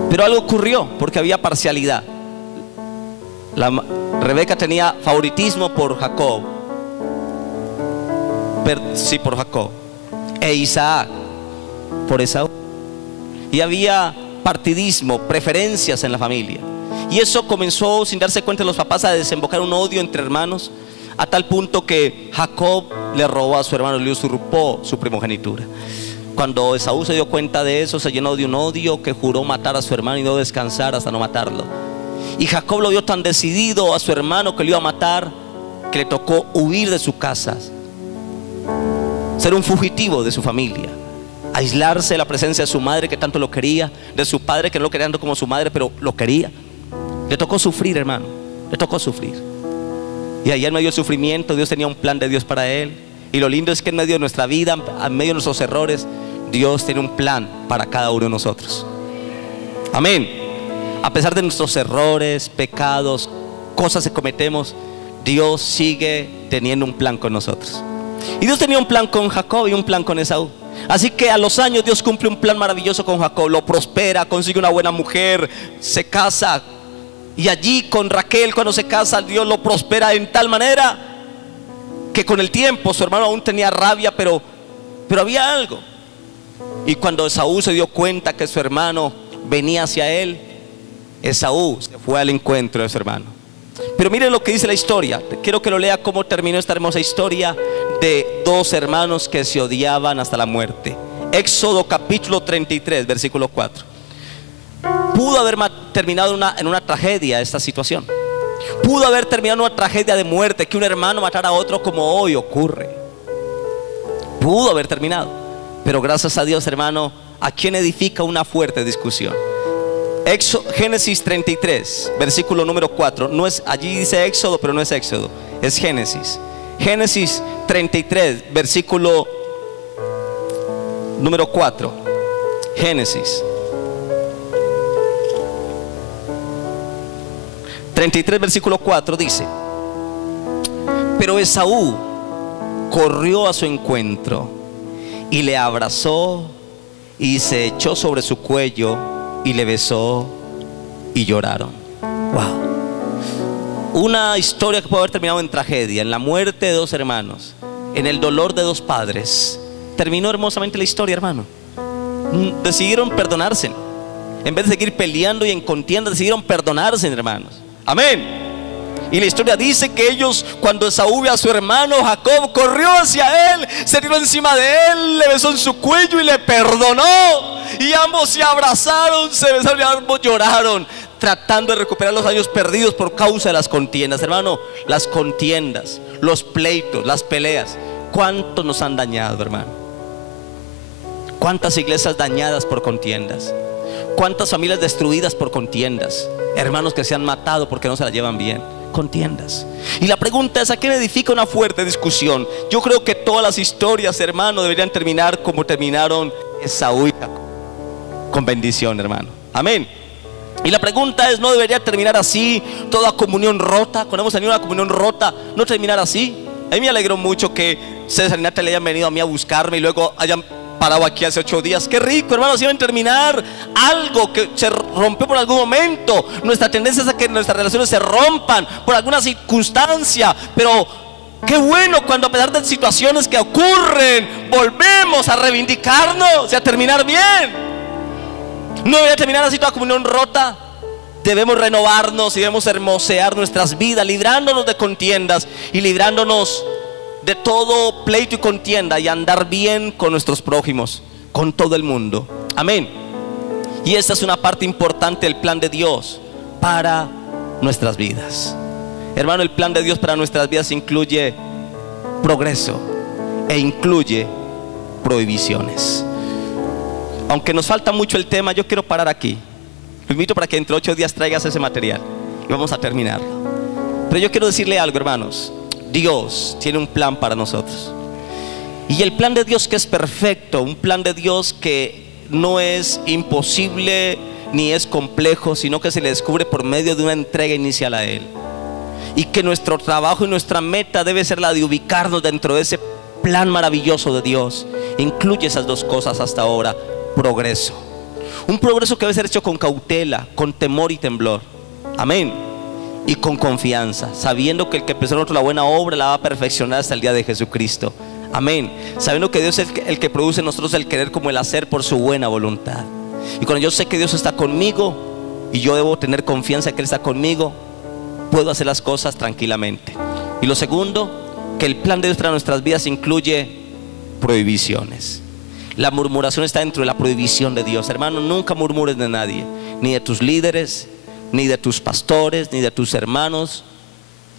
Pero algo ocurrió, porque había parcialidad. Rebeca tenía favoritismo por Jacob, sí, por Jacob, e Isaac por Esaú. Y había partidismo, preferencias en la familia. Y eso comenzó, sin darse cuenta los papás, a desembocar un odio entre hermanos, a tal punto que Jacob le robó a su hermano, le usurpó su primogenitura. Cuando Esaú se dio cuenta de eso, se llenó de un odio que juró matar a su hermano y no descansar hasta no matarlo. Y Jacob lo vio tan decidido a su hermano que lo iba a matar, que le tocó huir de su casa, ser un fugitivo de su familia, aislarse de la presencia de su madre que tanto lo quería, de su padre que no lo quería tanto como su madre, pero lo quería. Le tocó sufrir, hermano, le tocó sufrir. Y allá en medio del sufrimiento Dios tenía un plan de Dios para él. Y lo lindo es que en medio de nuestra vida, en medio de nuestros errores, Dios tiene un plan para cada uno de nosotros. Amén. A pesar de nuestros errores, pecados, cosas que cometemos, Dios sigue teniendo un plan con nosotros. Y Dios tenía un plan con Jacob y un plan con Esaú. Así que a los años Dios cumple un plan maravilloso con Jacob. Lo prospera, consigue una buena mujer, se casa. Y allí con Raquel, cuando se casa, Dios lo prospera en tal manera que con el tiempo su hermano aún tenía rabia, pero había algo. Y cuando Esaú se dio cuenta que su hermano venía hacia él, Esaú se fue al encuentro de su hermano. Pero miren lo que dice la historia. Quiero que lo lea cómo terminó esta hermosa historia de 2 hermanos que se odiaban hasta la muerte. Éxodo capítulo 33, versículo 4. Pudo haber terminado en una tragedia esta situación. Pudo haber terminado en una tragedia de muerte, que un hermano matara a otro como hoy ocurre. Pudo haber terminado. Pero gracias a Dios, hermano, ¿a quién edifica una fuerte discusión? Génesis 33, versículo número 4. No es, allí dice Éxodo, pero no es Éxodo, es Génesis. Génesis 33, versículo número 4. Génesis 33, versículo 4 dice: Pero Esaú corrió a su encuentro y le abrazó y se echó sobre su cuello y le besó y lloraron. Wow. Una historia que puede haber terminado en tragedia, en la muerte de dos hermanos, en el dolor de dos padres. Terminó hermosamente la historia, hermano. Decidieron perdonarse. En vez de seguir peleando y en contienda, decidieron perdonarse, hermanos. Amén. Y la historia dice que ellos, cuando Esaú vio a su hermano Jacob, corrió hacia él, se tiró encima de él, le besó en su cuello y le perdonó. Y ambos se abrazaron, se besaron y ambos lloraron, tratando de recuperar los años perdidos por causa de las contiendas. Hermano, las contiendas, los pleitos, las peleas, ¿cuántos nos han dañado, hermano? ¿Cuántas iglesias dañadas por contiendas? ¿Cuántas familias destruidas por contiendas? Hermanos que se han matado porque no se la llevan bien. Contiendas. Y la pregunta es: ¿a quién edifica una fuerte discusión? Yo creo que todas las historias, hermano, deberían terminar como terminaron Esaú y Jacob, con bendición, hermano. Amén. Y la pregunta es: ¿no debería terminar así toda comunión rota? Cuando hemos tenido una comunión rota, ¿no terminar así? A mí me alegró mucho que César y Natalia hayan venido a mí a buscarme y luego hayan parado aquí hace 8 días. Qué rico, hermanos, iban a terminar algo que se rompió por algún momento. Nuestra tendencia es a que nuestras relaciones se rompan por alguna circunstancia, pero qué bueno cuando, a pesar de situaciones que ocurren, volvemos a reivindicarnos y a terminar bien. No debería terminar así toda comunión rota. Debemos renovarnos y debemos hermosear nuestras vidas, librándonos de contiendas y librándonos de todo pleito y contienda, y andar bien con nuestros prójimos, con todo el mundo. Amén. Y esta es una parte importante del plan de Dios para nuestras vidas. Hermano, el plan de Dios para nuestras vidas incluye progreso e incluye prohibiciones. Aunque nos falta mucho el tema, yo quiero parar aquí. Lo invito para que entre 8 días traigas ese material y vamos a terminarlo. Pero yo quiero decirle algo, hermanos. Dios tiene un plan para nosotros. Y el plan de Dios, que es perfecto, un plan de Dios que no es imposible ni es complejo, sino que se le descubre por medio de una entrega inicial a Él. Y que nuestro trabajo y nuestra meta debe ser la de ubicarnos dentro de ese plan maravilloso de Dios. Incluye esas dos cosas hasta ahora: progreso. Un progreso que debe ser hecho con cautela, con temor y temblor. Amén. Y con confianza, sabiendo que el que empezó en nosotros la buena obra la va a perfeccionar hasta el día de Jesucristo. Amén. Sabiendo que Dios es el que produce en nosotros el querer como el hacer por su buena voluntad. Y cuando yo sé que Dios está conmigo y yo debo tener confianza que Él está conmigo, puedo hacer las cosas tranquilamente. Y lo segundo, que el plan de Dios para nuestras vidas incluye prohibiciones. La murmuración está dentro de la prohibición de Dios. Hermano, nunca murmures de nadie, ni de tus líderes, ni de tus pastores, ni de tus hermanos.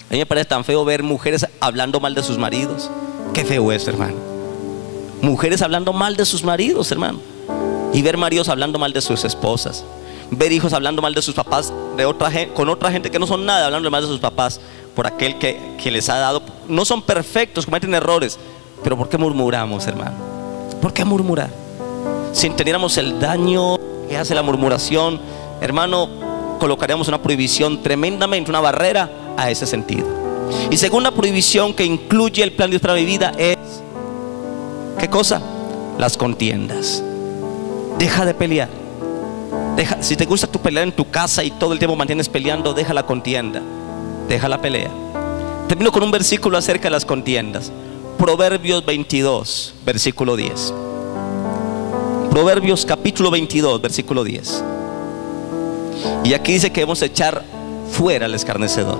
A mí me parece tan feo ver mujeres hablando mal de sus maridos. Qué feo es, hermano. Mujeres hablando mal de sus maridos, hermano. Y ver maridos hablando mal de sus esposas. Ver hijos hablando mal de sus papás, con otra gente que no son nada, hablando mal de sus papás, por aquel que les ha dado. No son perfectos, cometen errores, pero ¿por qué murmuramos, hermano? ¿Por qué murmurar? Si entendiéramos el daño que hace la murmuración, hermano, colocaríamos una prohibición tremendamente, una barrera a ese sentido. Y segunda prohibición que incluye el plan de Dios para mi vida es: ¿qué cosa? Las contiendas. Deja de pelear. Si te gusta tu pelear en tu casa y todo el tiempo mantienes peleando, deja la contienda, deja la pelea. Termino con un versículo acerca de las contiendas. Proverbios 22, versículo 10. Proverbios capítulo 22, versículo 10. Y aquí dice que debemos echar fuera al escarnecedor,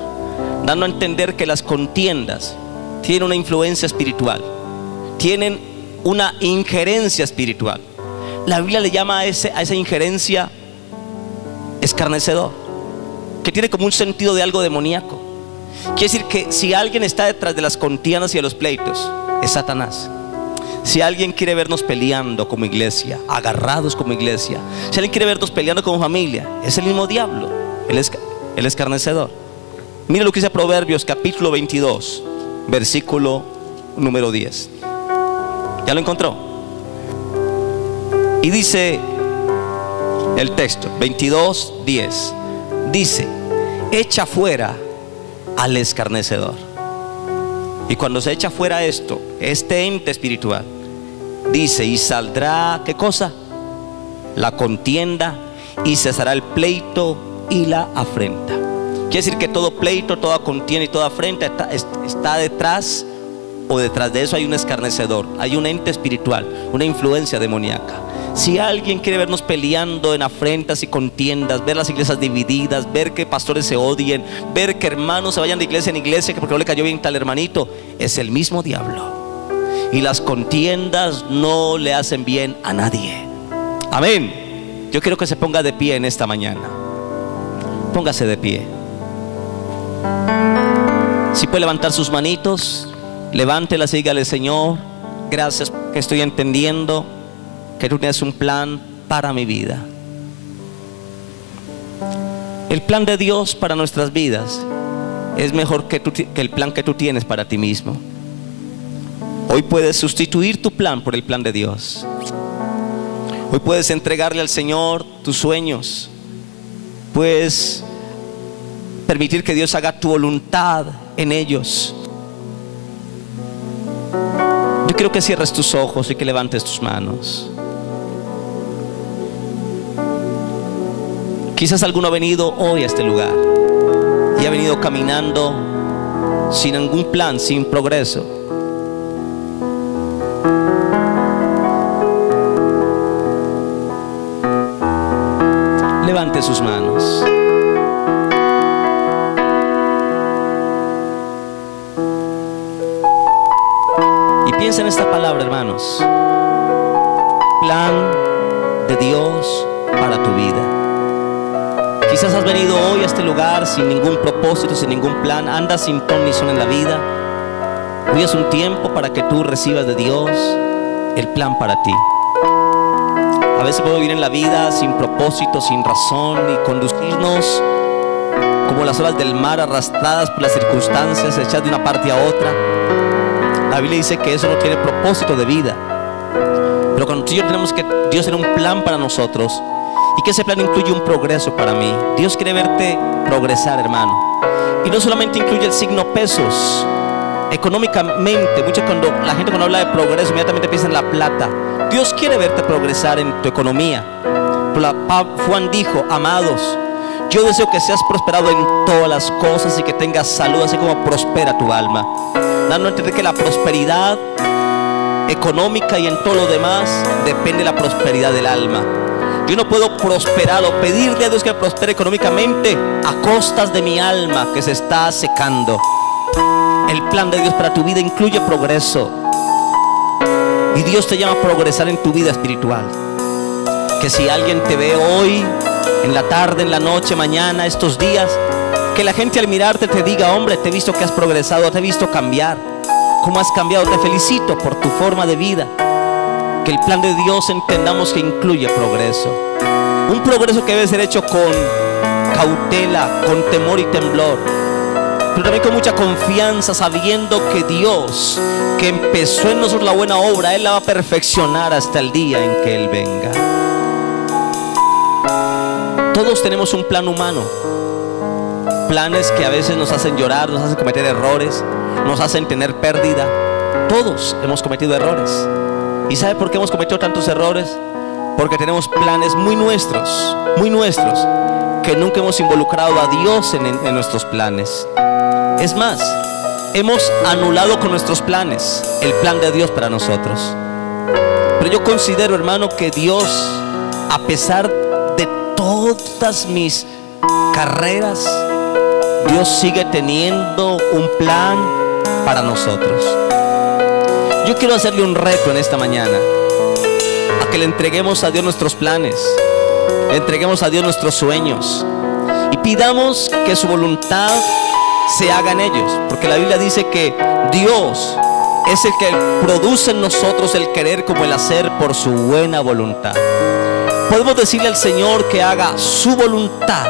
dando a entender que las contiendas tienen una influencia espiritual, tienen una injerencia espiritual. La Biblia le llama a esa injerencia escarnecedor, que tiene como un sentido de algo demoníaco. Quiere decir que si alguien está detrás de las contiendas y de los pleitos, es Satanás. Si alguien quiere vernos peleando como iglesia, agarrados como iglesia, si alguien quiere vernos peleando como familia, es el mismo diablo, el escarnecedor. Mire lo que dice Proverbios capítulo 22, versículo número 10. ¿Ya lo encontró? Y dice el texto 22, 10. Dice: echa fuera al escarnecedor. Y cuando se echa fuera esto, este ente espiritual, dice, y saldrá, ¿qué cosa? La contienda, y cesará el pleito y la afrenta. Quiere decir que todo pleito, toda contienda y toda afrenta está detrás, o detrás de eso hay un escarnecedor, hay un ente espiritual, una influencia demoníaca. Si alguien quiere vernos peleando en afrentas y contiendas, ver las iglesias divididas, ver que pastores se odien, ver que hermanos se vayan de iglesia en iglesia, que porque no le cayó bien tal hermanito, es el mismo diablo. Y las contiendas no le hacen bien a nadie. Amén. Yo quiero que se ponga de pie en esta mañana. Póngase de pie. Si puede levantar sus manitos, levántelas y dígale: Señor, gracias que estoy entendiendo que tú tienes un plan para mi vida. El plan de Dios para nuestras vidas es mejor que el plan que tú tienes para ti mismo. Hoy puedes sustituir tu plan por el plan de Dios. Hoy puedes entregarle al Señor tus sueños. Puedes permitir que Dios haga tu voluntad en ellos. Yo quiero que cierres tus ojos y que levantes tus manos. Quizás alguno ha venido hoy a este lugar y ha venido caminando sin ningún plan, sin progreso. Levante sus manos. Y piensa en esta palabra, hermanos. Plan de Dios para tu vida. Quizás has venido hoy a este lugar sin ningún propósito, sin ningún plan. Andas sin ton ni son en la vida. Hoy es un tiempo para que tú recibas de Dios el plan para ti. A veces podemos vivir en la vida sin propósito, sin razón, y conducirnos como las olas del mar, arrastradas por las circunstancias, echadas de una parte a otra. La Biblia dice que eso no tiene propósito de vida. Pero cuando tú y yo tenemos que Dios tiene un plan para nosotros, y que ese plan incluye un progreso para mí. Dios quiere verte progresar, hermano. Y no solamente incluye el signo pesos. Económicamente, cuando la gente habla de progreso, inmediatamente piensa en la plata. Dios quiere verte progresar en tu economía. Juan dijo: amados, yo deseo que seas prosperado en todas las cosas y que tengas salud, así como prospera tu alma. Dando a entender que la prosperidad económica y en todo lo demás depende de la prosperidad del alma. Yo no puedo prosperar o pedirle a Dios que prospere económicamente a costas de mi alma que se está secando. El plan de Dios para tu vida incluye progreso. Y Dios te llama a progresar en tu vida espiritual. Que si alguien te ve hoy, en la tarde, en la noche, mañana, estos días, que la gente al mirarte te diga: hombre, te he visto que has progresado, te he visto cambiar. ¿Cómo has cambiado? Te felicito por tu forma de vida. Que el plan de Dios entendamos que incluye progreso. Un progreso que debe ser hecho con cautela, con temor y temblor, pero también con mucha confianza, sabiendo que Dios, que empezó en nosotros la buena obra, Él la va a perfeccionar hasta el día en que Él venga. Todos tenemos un plan humano. Planes que a veces nos hacen llorar, nos hacen cometer errores, nos hacen tener pérdida. Todos hemos cometido errores. ¿Y sabe por qué hemos cometido tantos errores? Porque tenemos planes muy nuestros, que nunca hemos involucrado a Dios en nuestros planes. Es más, hemos anulado con nuestros planes el plan de Dios para nosotros. Pero yo considero, hermano, que Dios, a pesar de todas mis carreras, Dios sigue teniendo un plan para nosotros. Yo quiero hacerle un reto en esta mañana, a que le entreguemos a Dios nuestros planes, le entreguemos a Dios nuestros sueños y pidamos que su voluntad se haga en ellos, porque la Biblia dice que Dios es el que produce en nosotros el querer como el hacer por su buena voluntad. Podemos decirle al Señor que haga su voluntad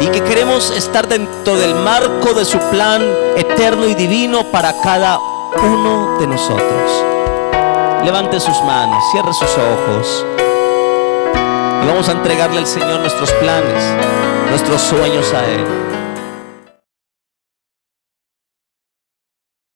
y que queremos estar dentro del marco de su plan eterno y divino para cada uno de nosotros. Levante sus manos, cierre sus ojos y vamos a entregarle al Señor nuestros planes, nuestros sueños a Él.